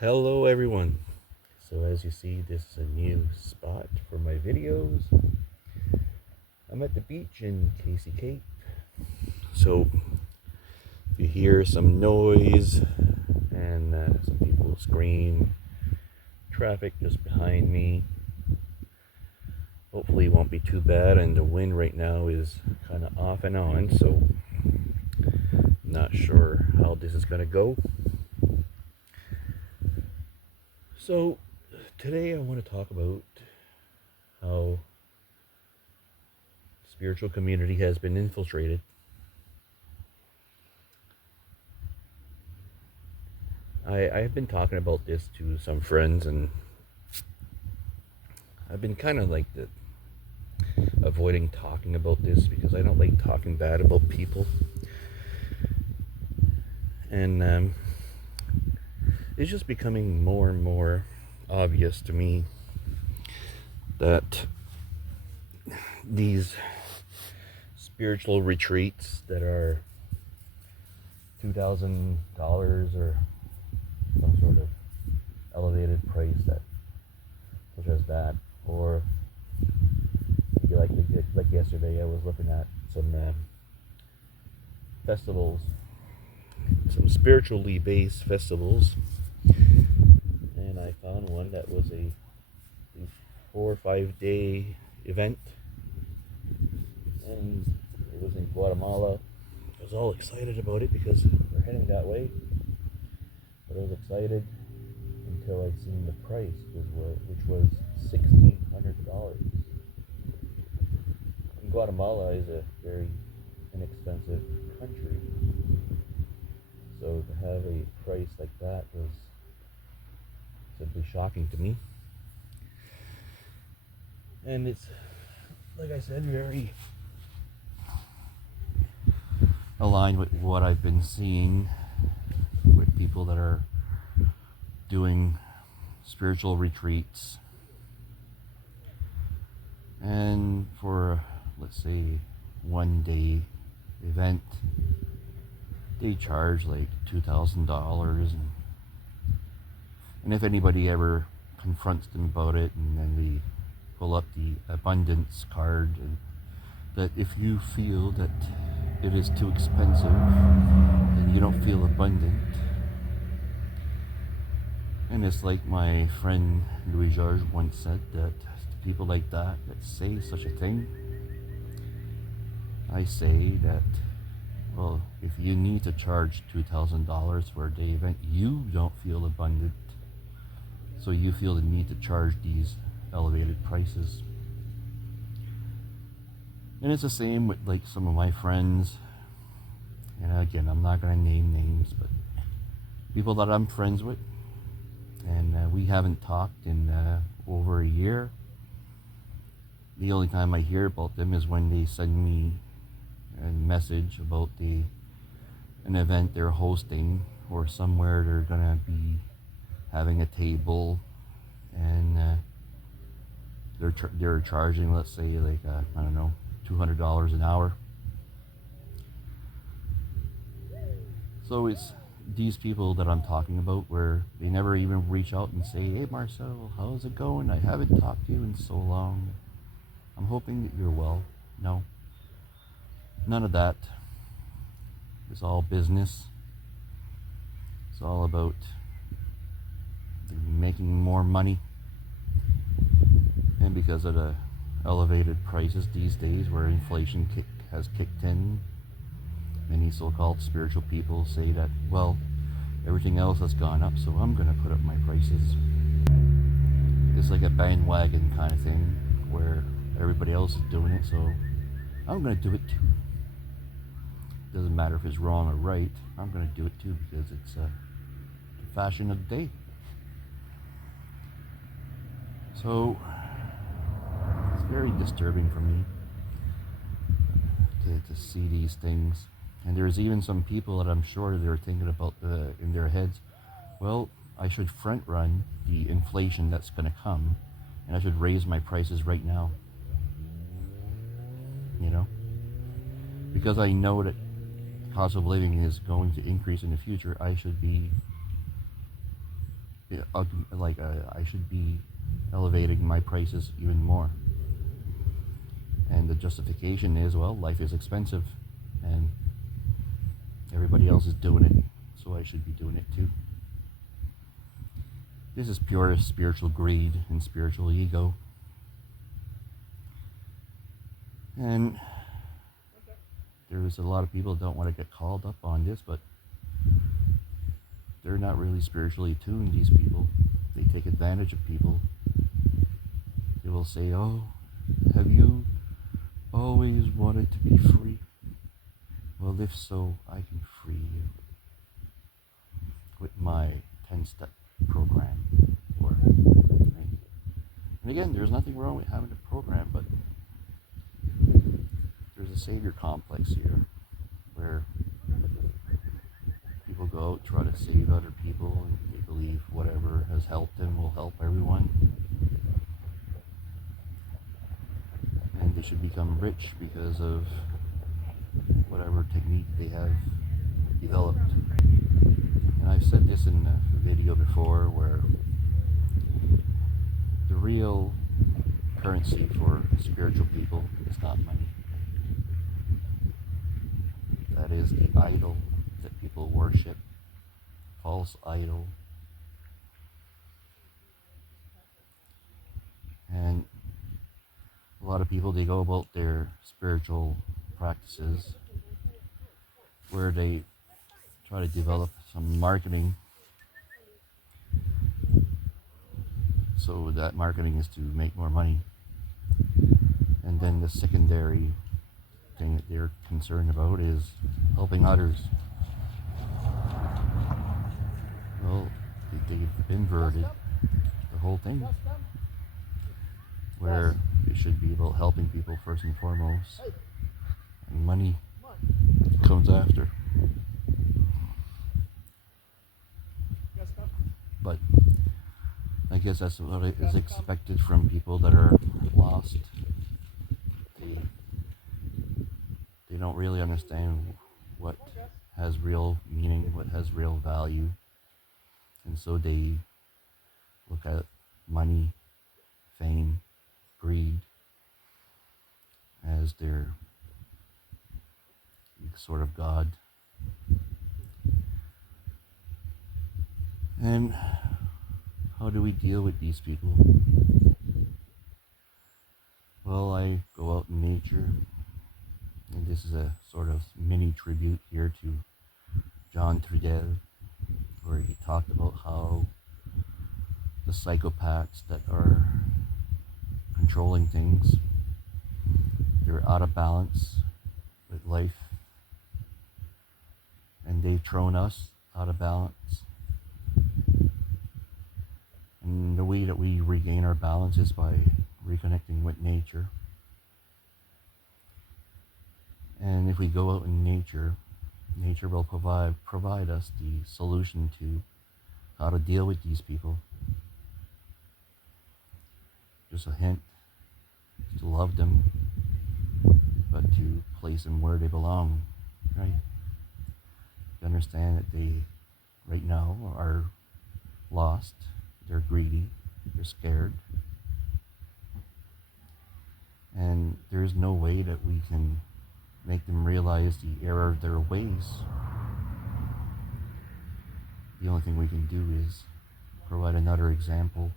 Hello everyone. So as you see, this is a new spot for my videos. I'm at the beach in Casey Cape. So if you hear some noise and some people scream, traffic just behind me, hopefully it won't be too bad. And the wind right now is kind of off and on, so not sure how this is going to go. So today I want to talk about how spiritual community has been infiltrated. I've been talking about this to some friends, and I've been kind of avoiding talking about this because I don't like talking bad about people. And it's just becoming more and more obvious to me that these spiritual retreats that are $2,000 or some sort of elevated price, that such as that, or like yesterday I was looking at some festivals, some spiritually based festivals, and I found one that was a 4 or 5 day event, and it was in Guatemala. I was all excited about it because we're heading that way, but I was excited until I seen the price, which was $1,600. And Guatemala is a very inexpensive country, so to have a price like that was simply shocking to me. And it's, like I said, very aligned with what I've been seeing with people that are doing spiritual retreats. And for, let's say, 1 day event, they charge like $2,000. And if anybody ever confronts them about it, and then we pull up the abundance card, and that if you feel that it is too expensive and you don't feel abundant, and it's like my friend Louis George once said, that people like that say such a thing, I say that, well, if you need to charge $2,000 for a day event, you don't feel abundant, so you feel the need to charge these elevated prices. And it's the same with like some of my friends, and again, I'm not going to name names, but people that I'm friends with, and we haven't talked in over a year. The only time I hear about them is when they send me a message about an event they're hosting, or somewhere they're gonna be having a table, and they're charging, let's say, like I don't know, $200 an hour. So it's these people that I'm talking about, where they never even reach out and say, "Hey Marcel, how's it going? I haven't talked to you in so long. I'm hoping that you're well." No, none of that. It's all business. It's all about making more money. And because of the elevated prices these days, where inflation has kicked in, many so-called spiritual people say that, well, everything else has gone up, so I'm going to put up my prices. It's like a bandwagon kind of thing, where everybody else is doing it, so I'm going to do it too. Doesn't matter if it's wrong or right, I'm going to do it too, because it's the fashion of the day. So it's very disturbing for me to see these things. And there's even some people that I'm sure they're thinking about in their heads, well, I should front run the inflation that's going to come, and I should raise my prices right now. You know? Because I know that cost of living is going to increase in the future, I should be I should be elevating my prices even more. And the justification is, well, life is expensive, and everybody else is doing it, so I should be doing it too. This is pure spiritual greed and spiritual ego. And there's a lot of people that don't want to get called up on this, but they're not really spiritually tuned, these people. They take advantage of people. They will say, oh, have you always wanted to be free? Well, if so, I can free you with my 10-step program. And again, there's nothing wrong with having a program, but there's a savior complex here where people go out, try to save other people, and they believe whatever has helped them will help everyone. And they should become rich because of whatever technique they have developed. And I've said this in a video before, where the real currency for spiritual people is not money. That is the idol that people worship, false idol. And a lot of people, they go about their spiritual practices where they try to develop some marketing. So that marketing is to make more money. And then the secondary thing that they're concerned about is helping others. Well, they've inverted the whole thing, where it should be about helping people first and foremost, and money comes after. But I guess that's what is expected from people that are lost. They don't really understand what has real meaning, what has real value. And so they look at money, fame, greed as their sort of God. And how do we deal with these people? Well, I go out in nature, and this is a sort of mini tribute here to John Trudel, where he talked about how the psychopaths that are controlling things, they're out of balance with life, and they've thrown us out of balance. And the way that we regain our balance is by reconnecting with nature. And if we go out in nature, nature will provide us the solution to how to deal with these people. Just a hint, to love them, but to place them where they belong, right? You understand that they, right now, are lost, they're greedy, they're scared, and there's no way that we can make them realize the error of their ways. The only thing we can do is provide another example,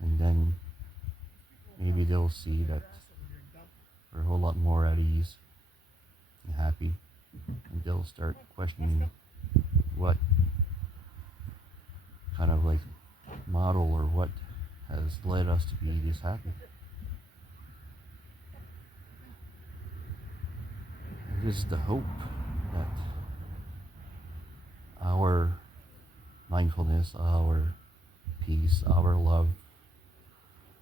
and then maybe they'll see that we're a whole lot more at ease and happy, and they'll start questioning what kind of like model or what has led us to be this happy. It is the hope that our mindfulness, our peace, our love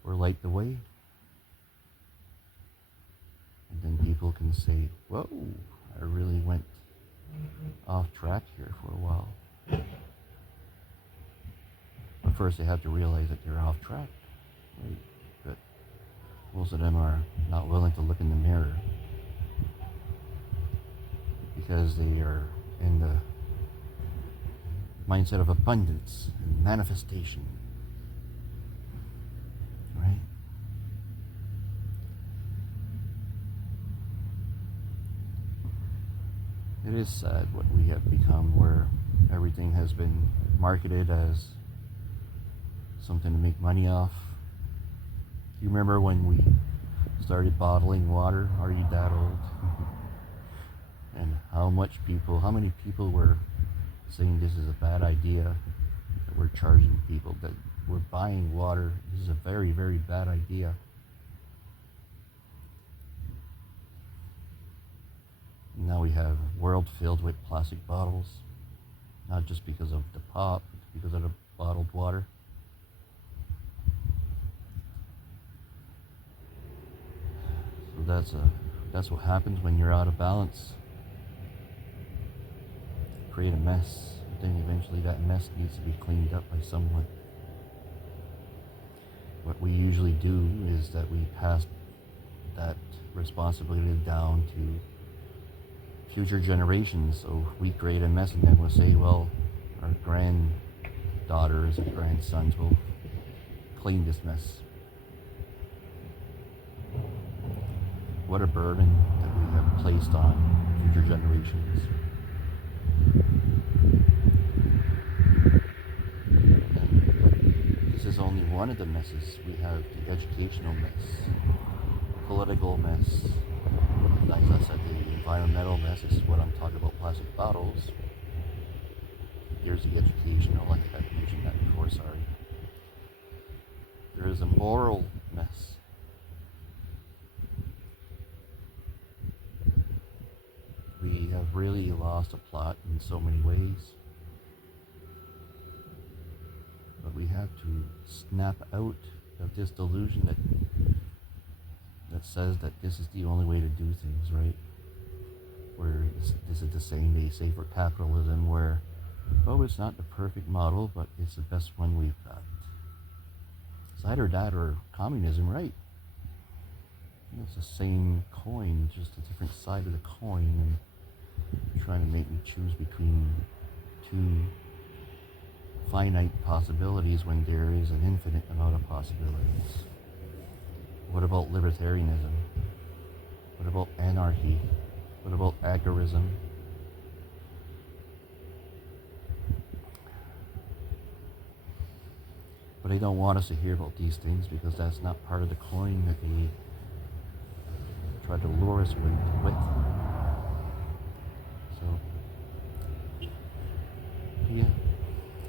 will light the way. And then people can say, whoa, I really went off track here for a while. But first they have to realize that they're off track, right? But most of them are not willing to look in the mirror because they are in the mindset of abundance and manifestation, right? It is sad what we have become, where everything has been marketed as something to make money off. Do you remember when we started bottling water? Are you that old? And how many people were saying this is a bad idea, that we're charging people, that we're buying water. This is a very, very bad idea. And now we have a world filled with plastic bottles, not just because of the pop, but because of the bottled water. So that's what happens when you're out of balance. Create a mess. Then eventually that mess needs to be cleaned up by someone. What we usually do is that we pass that responsibility down to future generations. So we create a mess and then we'll say, well, our granddaughters and grandsons will clean this mess. What a burden that we have placed on future generations. And this is only one of the messes. We have the educational mess, political mess, and as I said, the environmental mess. This is what I'm talking about, plastic bottles. Here's the educational, like I mentioned that before, sorry. There is a moral mess. We have really lost a plot in so many ways. But we have to snap out of this delusion that says that this is the only way to do things, right? Where this is the same they say for capitalism, where, oh, it's not the perfect model, but it's the best one we've got. It's either that or communism, right? It's the same coin, just a different side of the coin, and trying to make me choose between two finite possibilities when there is an infinite amount of possibilities. What about libertarianism? What about anarchy? What about agorism? But they don't want us to hear about these things because that's not part of the coin that they try to lure us with. So, yeah,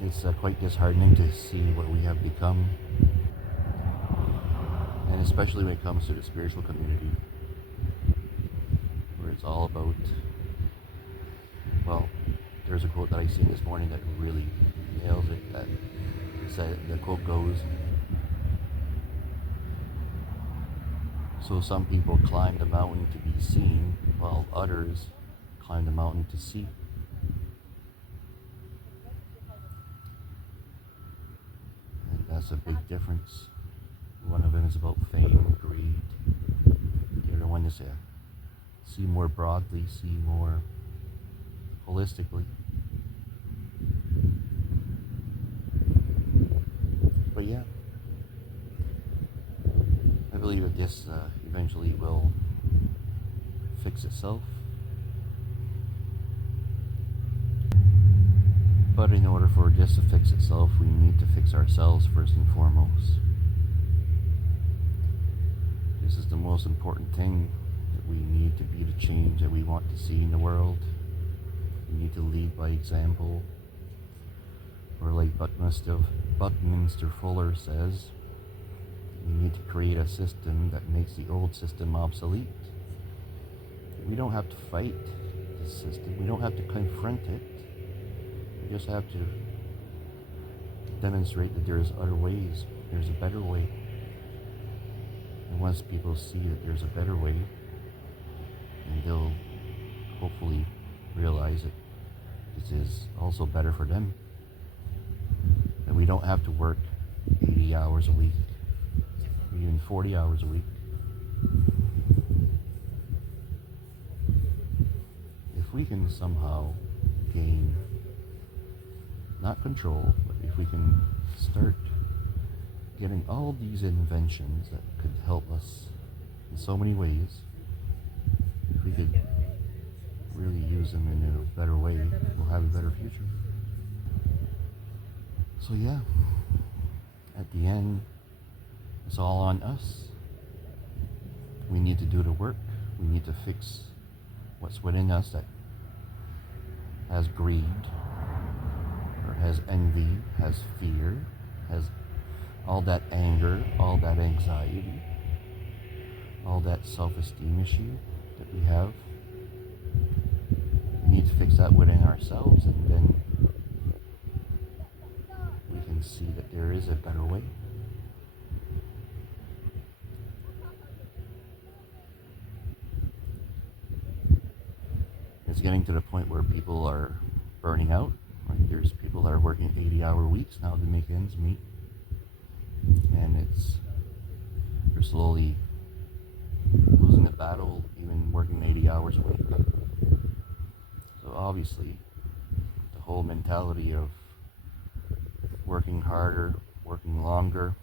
it's quite disheartening to see what we have become, and especially when it comes to the spiritual community, where it's all about, well, there's a quote that I seen this morning that really nails it, that said, the quote goes, so some people climb the mountain to be seen, while others climb the mountain to see. And that's a big difference. One of them is about fame, greed. The other one is see more broadly, see more holistically. But yeah, I believe that this eventually will fix itself. But in order for this to fix itself, we need to fix ourselves first and foremost. This is the most important thing, that we need to be the change that we want to see in the world. We need to lead by example. Or like Buckminster Fuller says, we need to create a system that makes the old system obsolete. We don't have to fight this system. We don't have to confront it. We just have to demonstrate that there's other ways. There's a better way. And once people see that there's a better way, then they'll hopefully realize that this is also better for them. That we don't have to work 80 hours a week, even 40 hours a week. If we can somehow gain not control, but if we can start getting all these inventions that could help us in so many ways, if we could really use them in a better way, we'll have a better future. So yeah, at the end, it's all on us. We need to do the work. We need to fix what's within us that has greed, or has envy, has fear, has all that anger, all that anxiety, all that self-esteem issue that we have. We need to fix that within ourselves, and then we can see that there is a better way. It's getting to the point where people are burning out. Right? There's people that are working 80-hour weeks now to make ends meet, and they're slowly losing the battle, even working 80 hours a week. So obviously, the whole mentality of working harder, working longer,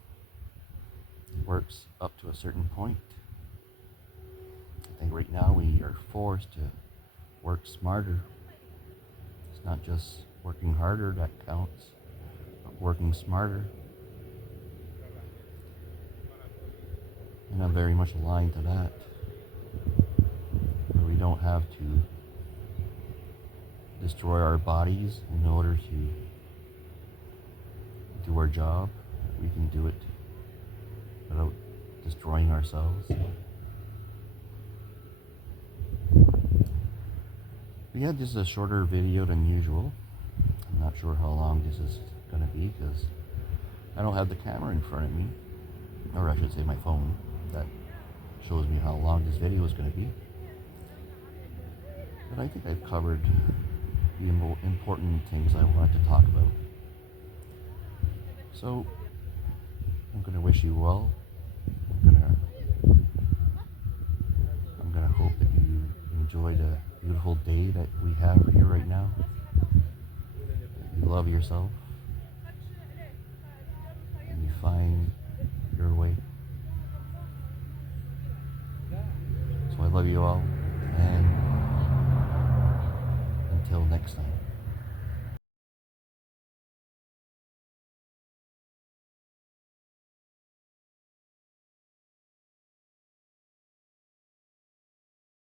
works up to a certain point. I think right now we are forced to work smarter. It's not just working harder that counts, but working smarter. And I'm very much aligned to that. Where we don't have to destroy our bodies in order to do our job. We can do it without destroying ourselves. But yeah, this is a shorter video than usual. I'm not sure how long this is going to be because I don't have the camera in front of me, or I should say my phone, that shows me how long this video is going to be. But I think I've covered the important things I wanted to talk about. So I'm going to wish you well. I'm gonna hope that you enjoy the beautiful day that we have here right now. That you love yourself and you find your way. So I love you all, and until next time.